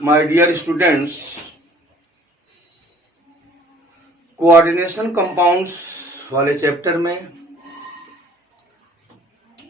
My dear students, coordination compounds वाले chapter में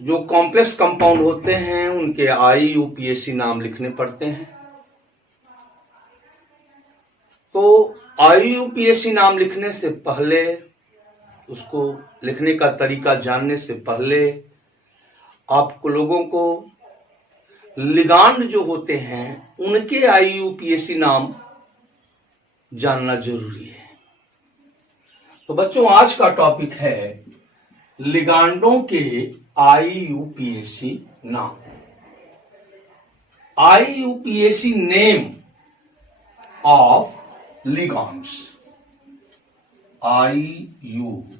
जो कॉम्प्लेक्स कंपाउंड होते हैं उनके IUPAC नाम लिखने पड़ते हैं। तो IUPAC नाम लिखने से पहले, उसको लिखने का तरीका जानने से पहले आप लोगों को लिगांड जो होते हैं उनके IUPAC नाम जानना जरूरी है। तो बच्चों, आज का टॉपिक है लिगांडों के IUPAC नाम। IUPAC name of ligands. IUPAC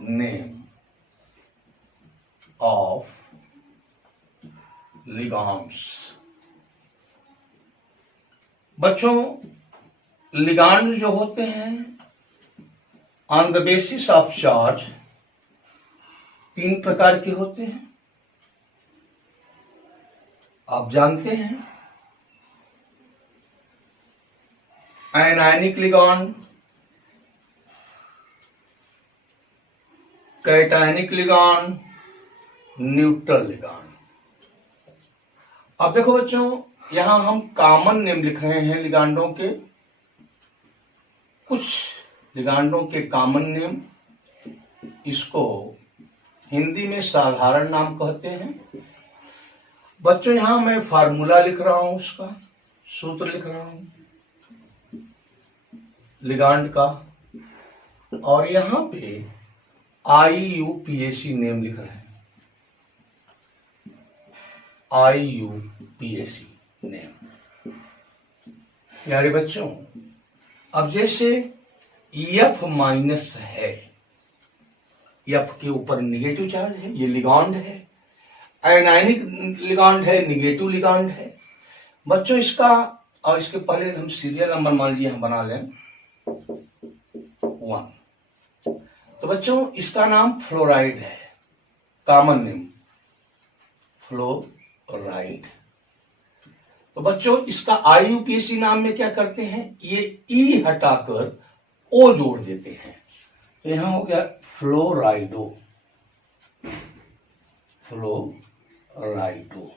नेम of ligands। बच्चों, लिगांड जो होते हैं on the basis of charge 3 प्रकार के होते हैं, आप जानते हैं। Anionic ligand, cationic ligand, neutral ligand. अब देखो बच्चों, यहां हम कॉमन नेम लिख रहे हैं लिगांडों के। कुछ लिगांडों के कॉमन नेम, इसको हिंदी में साधारण नाम कहते हैं। बच्चों, यहां मैं फार्मूला लिख रहा हूं, उसका सूत्र लिख रहा हूं लिगांड का, और यहां पे IUPAC नेम लिख रहे हैं। IUPAC name. प्यारे बच्चों, अब जैसे F माइनस है, F के ऊपर निगेटिव चार्ज है, ये लिगांड है। आयनायनिक लिगांड है, निगेटिव लिगांड है। बच्चों, इसका और इसके पहले हम सीरियल नंबर मान लीजिए हम बना लें 1। तो बच्चों, इसका नाम फ्लोराइड है, कॉमन नेम फ्लोराइड। तो बच्चों, इसका IUPAC नाम में क्या करते हैं, ये E हटाकर O जोड़ देते हैं। तो यहां हो गया फ्लोराइडो, फ्लोराइडो।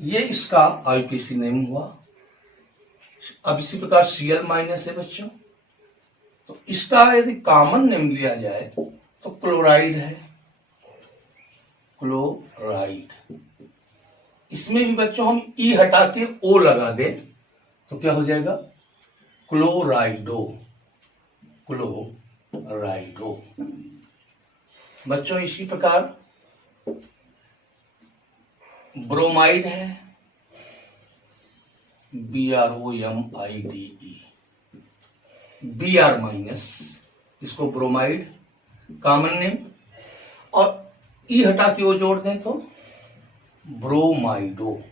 ये इसका IUPAC नेम हुआ। अब इसी प्रकार Cl माइनस है बच्चों, तो इसका यदि कॉमन नेम लिया जाए तो क्लोराइड है, क्लोराइड। इसमें भी बच्चों हम E हटा के O लगा दे तो क्या हो जाएगा, क्लोराइडो, क्लोराइडो। बच्चों, इसी प्रकार ब्रोमाइड है, BROMIDE, Br माइनस, इसको ब्रोमाइड कॉमन नेम, और E हटा के वो जोड़ दें तो ब्रोमाइडो,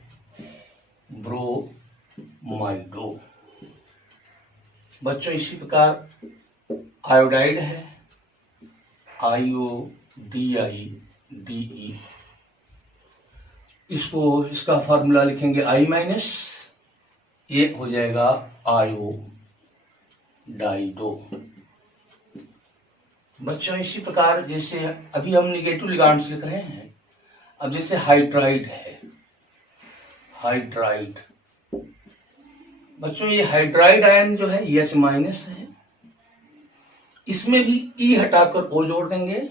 ब्रोमाइडो। बच्चों, इसी प्रकार आयोडाइड है, IODIDE, इसको इसका फॉर्मूला लिखेंगे I माइनस, ये हो जाएगा आयोडाइडो। बच्चों, इसी प्रकार जैसे अभी हम निगेटिव लिगांड्स लिख रहे हैं, अब जैसे हाइड्राइड है, हाइड्राइड। बच्चों, ये हाइड्राइड आयन जो है H माइनस है, इसमें भी E हटाकर O जोड़ देंगे,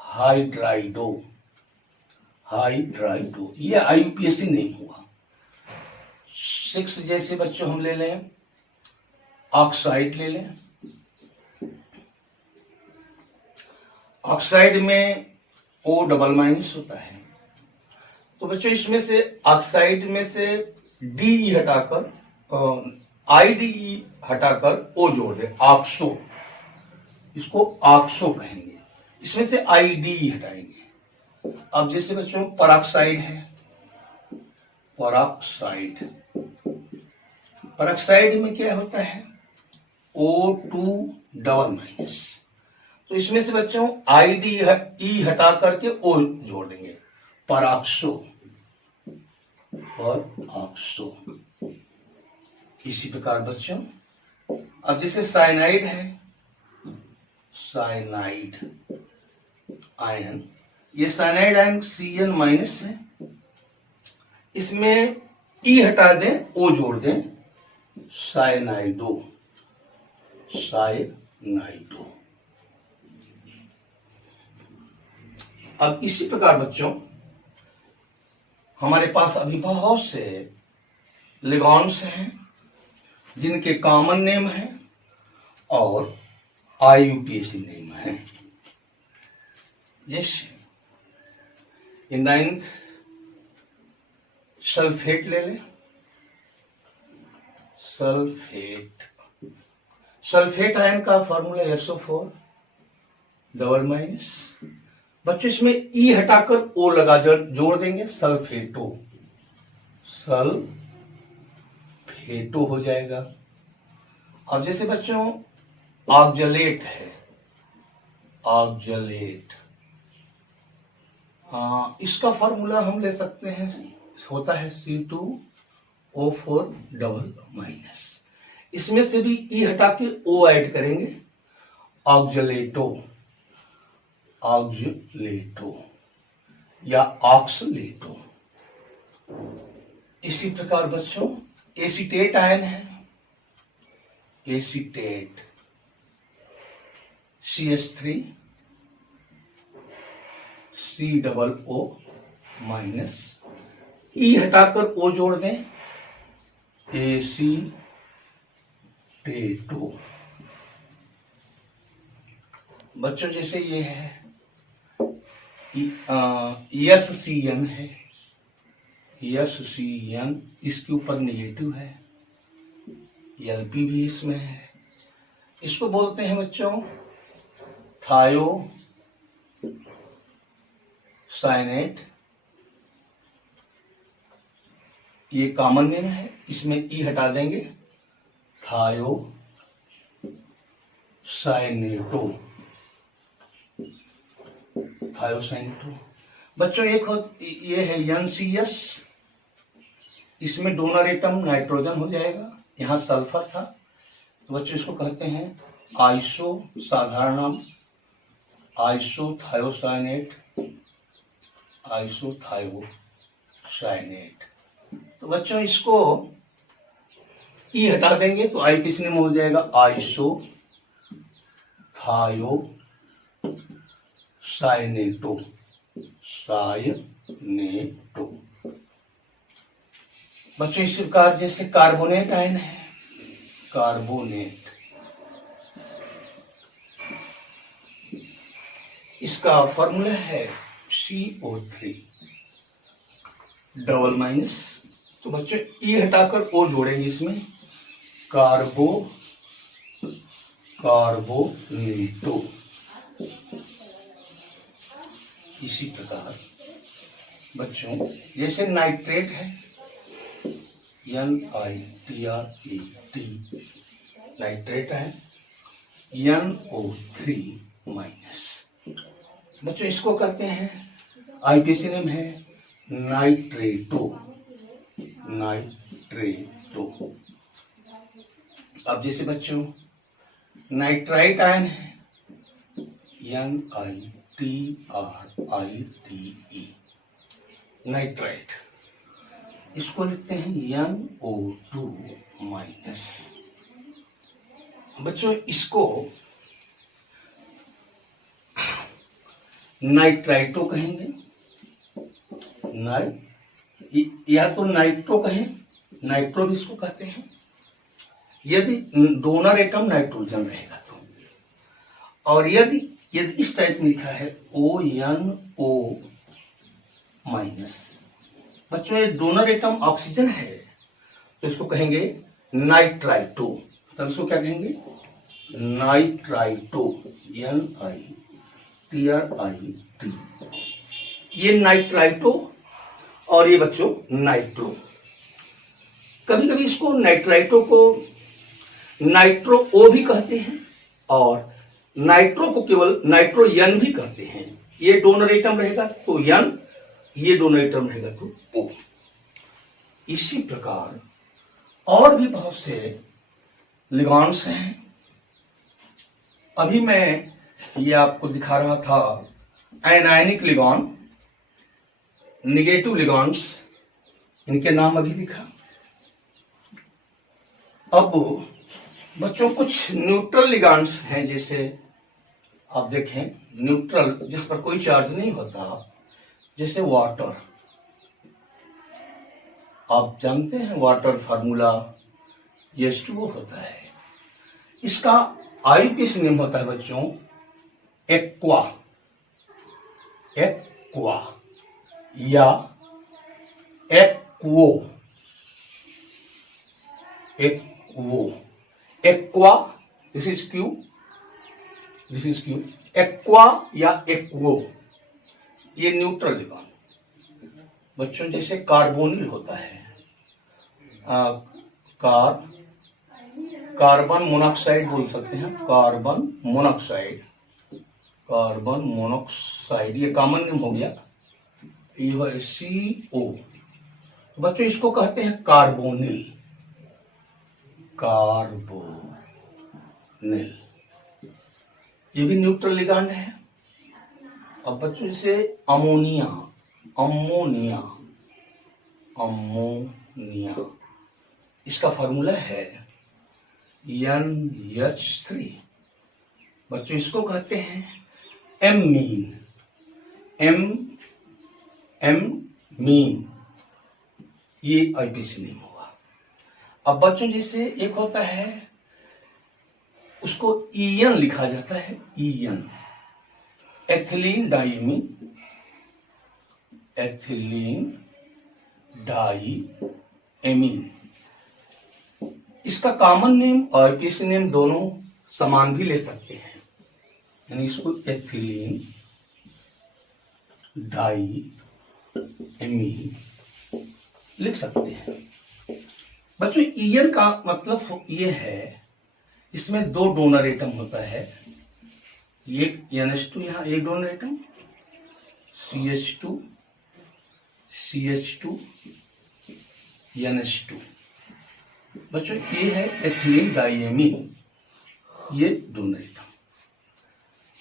हाइड्राइडो, हाइड्राइडो। ये IUPAC नहीं हुआ। 6 जैसे बच्चों हम ले लें, ऑक्साइड ले लें। ऑक्साइड में O डबल माइनस होता है। तो बच्चों, इसमें से ऑक्साइड में से DE हटाकर IDE हटाकर O जोड़ दे, ऑक्सो, इसको ऑक्सो कहेंगे। इसमें से IDE हटाएंगे। अब जैसे बच्चों परऑक्साइड है, परऑक्साइड, परऑक्साइड में क्या होता है, O2 डबल माइनस। तो इसमें से बच्चों ID E हटा करके O जोड़ देंगे, पराक्सो और ऑक्सो। इसी प्रकार बच्चों अब जैसे साइनाइड है, साइनाइड आयन, ये साइनाइड आयन Cn- है, इसमें ई हटा दें, ओ जोड़ दें, साइनाइडो, साइनाइडो। अब इसी प्रकार बच्चों हमारे पास अभी बहुत से लिगॉन्स हैं जिनके कॉमन नेम है और IUPAC नेम है। जैसे ये 9th सल्फेट ले लें, सल्फेट, सल्फेट आयन का फॉर्मूला SO4 डबल माइनस। बच्चों इसमें ई हटाकर ओ लगा जोड़ देंगे, सल्फेटो, सल्फेटो हो जाएगा। अब जैसे बच्चों ऑक्जेलेट है, ऑक्जेलेट, इसका फॉर्मूला हम ले सकते हैं, होता है C2O4 डबल माइनस। इसमें से भी ई हटा के ओ ऐड करेंगे, ऑक्जेलेटो, ऑक्जेलेटो या ऑक्सलेटो। इसी प्रकार बच्चों एसीटेट आयन है, एसीटेट CH3 COO माइनस, ई हटाकर ओ जोड़ दें, एसीटेटो। बच्चों जैसे ये है SCN है, SCN, इसके ऊपर नेगेटिव है, LP भी इसमें है, इसको बोलते हैं बच्चों थायो साइनेट, ये कॉमन नेम है, इसमें ई हटा देंगे, थायो साइनेटो, थायोसाइनेटो। बच्चों एक ये है NCS, इसमें डोनर एटम नाइट्रोजन हो जाएगा, यहां सल्फर था, तो बच्चों इसको कहते हैं आइसो, साधारण नाम आइसोथायोसाइनेट, आइसोथायोसाइनेट। तो बच्चों इसको ई हटा देंगे तो IUPAC नेम हो जाएगा आइसोथायोसाइनेटो, साइनेटो। बच्चों इस प्रकार जैसे कार्बोनेट आयन है, कार्बोनेट, इसका फॉर्मूला है CO3 डबल माइनस। तो बच्चों ई हटाकर ओ जोड़ेंगे, इसमें कार्बोनेटो। इसी प्रकार बच्चों जैसे नाइट्रेट है, NITRAT, नाइट्रेट है, NO3 माइनस। बच्चों इसको कहते हैं IUPAC नेम है नाइट्रेटो, नाइट्रेटो। अब जैसे बच्चों नाइट्राइट आयन है, NITRITE, नाइट्राइट, इसको लिखते हैं NO2 माइनस। बच्चों इसको नाइट्राइटो कहेंगे, या तो नाइट्रो कहें, नाइट्रो भी इसको कहते हैं, यदि डोनर एटम नाइट्रोजन रहेगा तो। और यदि इस टाइप में लिखा है ONO माइनस, बच्चों ये डोनर एटम ऑक्सीजन है तो इसको कहेंगे नाइट्राइटो, तब इसको क्या कहेंगे नाइट्राइटो, NITRIT। ये नाइट्राइटो और ये बच्चों नाइट्रो। कभी कभी इसको नाइट्राइटो को नाइट्रो ओ भी कहते हैं और नाइट्रो को केवल नाइट्रो यन भी कहते हैं। ये डोनर एटम रहेगा तो यन, ये डोनर एटम रहेगा तो ओ। इसी प्रकार और भी बहुत से लिगॉन्ड्स हैं। अभी मैं ये आपको दिखा रहा था एनायनिक लिगॉन, निगेटिव लिगॉन्ड्स, इनके नाम अभी लिखा। अब बच्चों कुछ न्यूट्रल लिगॉन्ड्स हैं, जैसे आप देखें न्यूट्रल जिस पर कोई चार्ज नहीं होता, जैसे वाटर। आप जानते हैं वाटर फार्मूला H2O होता है। इसका आईयूपीएसी नेम होता है बच्चों एक्वा, एक्वा या aquo, aquo, aqua, this is Q, this is Q, aqua या एक्वो, ये न्यूट्रल लिगॉन। बच्चों जैसे कार्बोनिल होता है, कार्बन मोनोऑक्साइड बोल सकते हैं, कार्बन मोनोऑक्साइड, कार्बन मोनोऑक्साइड, ये कॉमन नेम हो गया, ये है CO। बच्चों इसको कहते हैं कार्बोनिल, कार्बोनिल, ये भी न्यूट्रल लिगैंड है। अब बच्चों जैसे अमोनिया, अमोनिया, अमोनिया, इसका फार्मूला है NH3। बच्चों इसको कहते हैं एमीन, मीन, ये आईपीसी नेम होगा। अब बच्चों जैसे एक होता है उसको EN लिखा जाता है, EN, ethylene diamine, ethylene diamine. इसका कॉमन नेम और आईपीसी नेम दोनों समान भी ले सकते हैं, यानी इसको एथिलीन डाइमीन लिख सकते हैं। बच्चों EN का मतलब ये है, इसमें दो डोनर एटम होता है, ये NH2, यहां एक डोनर एटम, CH2, NH2। बच्चों ये है एथिलीन डाइमीन, ये डोनर एटम।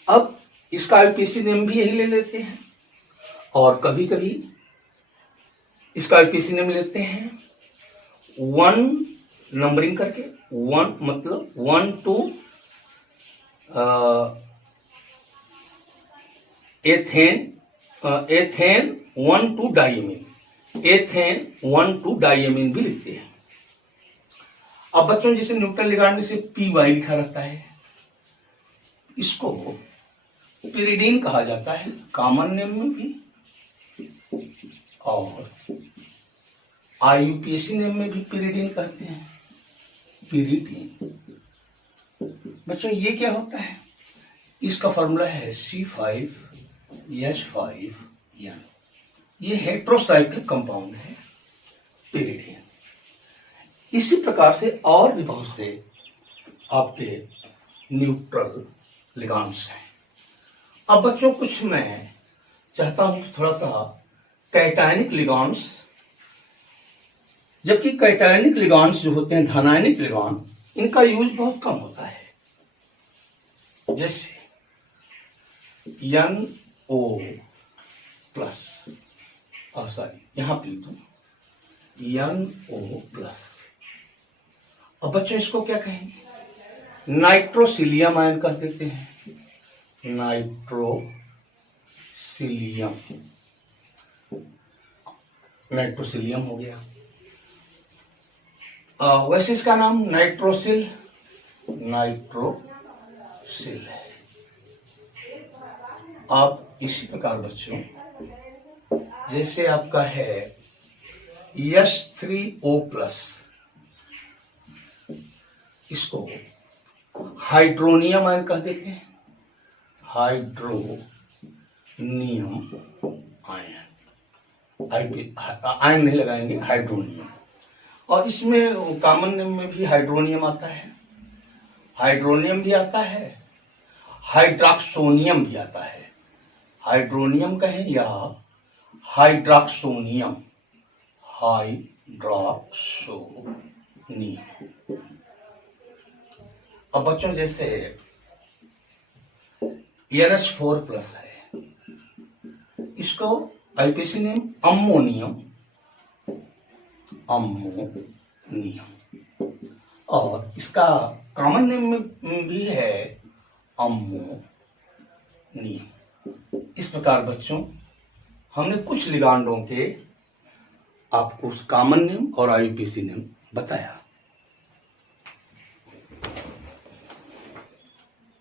अब इसका आईपीसी नेम भी यही ले लेते हैं, और कभी कभी इसका आईपीसी नेम लेते हैं 1 नंबरिंग करके, 1 मतलब 1 to ethane, ethane 1 to diamine, ethane 1 to diamine भी लिखते हैं। अब बच्चों जैसे न्यूट्रल लिगैंड में से PY लिखा रहता है, इसको पिरिडीन कहा जाता है कॉमन नेम में भी, और आईयूपीएसी नेम में भी पिरिडीन कहते हैं, पिरिडीन। बच्चों ये क्या होता है, इसका फॉर्मूला है C5H5N, ये हेट्रोसाइक्लिक कंपाउंड है पिरिडीन। इसी प्रकार से और भी बहुत से आपके न्यूट्रल लिगैंड्स हैं। अब बच्चों कुछ मैं चाहता हूं कि थोड़ा सा कैटायनिक लिगैंड्स, जबकि कैटायनिक लिगैंड्स जो होते हैं धनायनिक लिगैंड, इनका यूज बहुत कम होता है। जैसे NO+, सॉरी यहां पे लिख दूं NO+। अब बच्चों इसको क्या कहेंगे, नाइट्रोसिलियम आयन कह देते हैं, नाइट्रोसिलियम, नाइट्रोसिलियम हो गया। वैसे इसका नाम नाइट्रोसिल, नाइट्रोसिल है। आप इसी प्रकार बच्चों जैसे आपका है H3O+, इसको हाइड्रोनियम आयन कह देते हैं, हाइड्रोनियम आयन, आयन नहीं लगाएंगे, हाइड्रोनियम। और इसमें कॉमन नेम में भी हाइड्रोनियम आता है, हाइड्रोनियम भी आता है, हाइड्रॉक्सोनियम भी आता है। हाइड्रोनियम कहें या हाइड्रॉक्सोनियम, हाइड्रोक्सोनियम। अब बच्चों जैसे NH4+ है, इसको आईपीसी नेम अमोनियम, और इसका कॉमन नेम में भी है अमोनियम। इस प्रकार बच्चों हमने कुछ लिगांडों के आपको कॉमन नेम और आईपीसी नेम बताया।